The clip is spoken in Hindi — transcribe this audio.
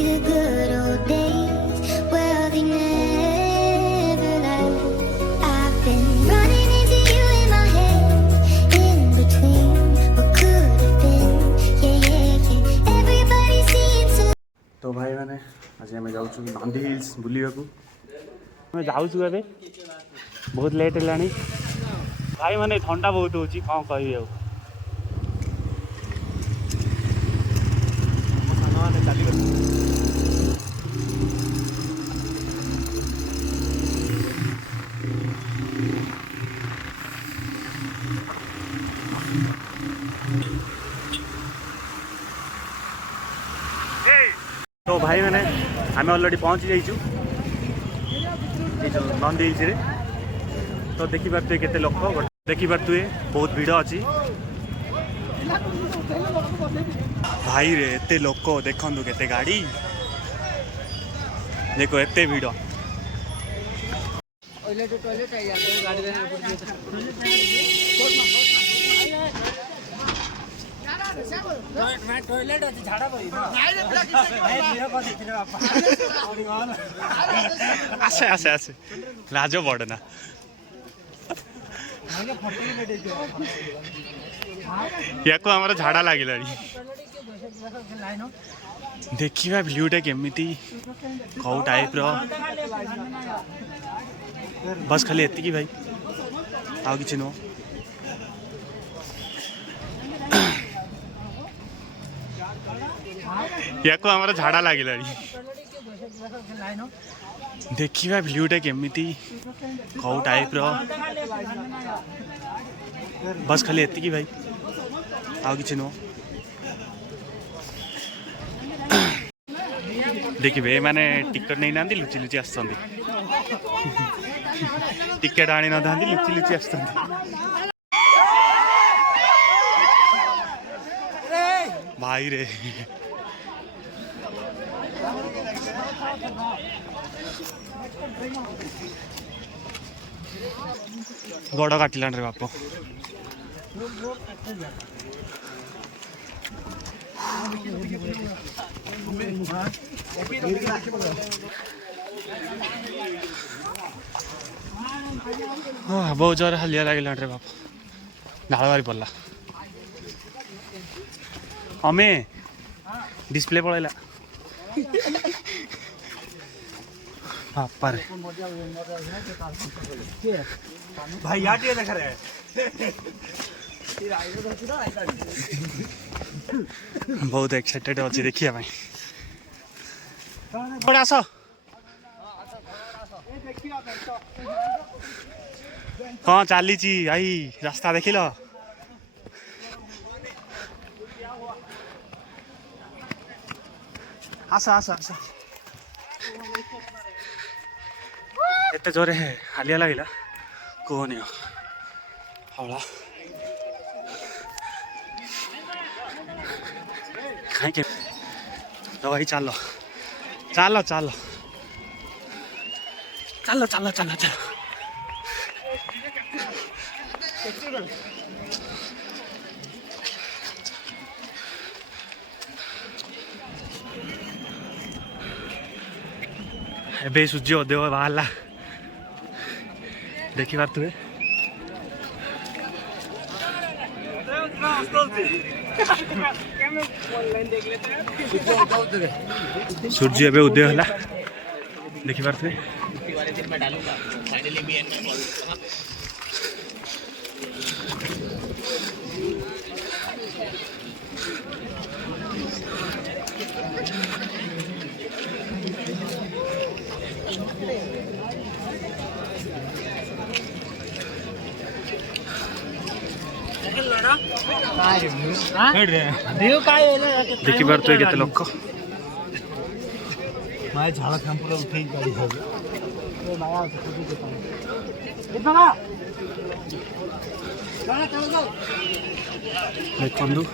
the good old days. Well, they never last. I've been running into you in my head, in between what could have been. Yeah, yeah, yeah. Everybody seems to. तो भाई मैंने आज आम जाऊँ नंदी हिल्स बुलवाक आम जाऊँ ए बहुत लेट है भाई मैंने ठंडा बहुत हो कह तो भाई मैंने आम अलरेडी पहुँची जाइचु नंदी हिल्स रे। तो देखी पारे केते लोक देखी पारे बहुत भीड़ अच्छी भाई रे एते लोक देखु केते गाड़ी देखो एते भीड़ आसे आसे आसे लाजो पड़े ना या को हमारा झाड़ा लगे देखा भ्यूटा केमिति कौ टाइप रो बस खाली एति भाई आउ कि नुह या को हमारा झाड़ा लगे देखा भ्यूटा केमिति कौ टाइप रो बस खाली एति भाई आउ कि नुह देखिए मैंने टिकट नहीं ना लुचि लुचि आस टिकेट आनी ना था लुचि लुचि आस भाई रे गोड़ काटिलान रे बाप हाँ बहुत जोर हलिया लगे रे बाप झाड़ बारी पड़ा हमें डिस्प्ले पड़ेगा पर भाई यार देख रहे बहुत एक्साइटेड अच्छी देखिए भाई आस हाँ चली भाई रास्ता देख लो आस आस आस एत जोरे है हालिया लगे कहनी हला कहीं तो भाई चलो चलो चलो चलो चलो चलो चलो ए सूर्य उदय बाहर देखी पारे सूर्य एवं उदय है देखी पारे देखी पारे केते लोक झाड़ पूरा उठे गाड़ी देखु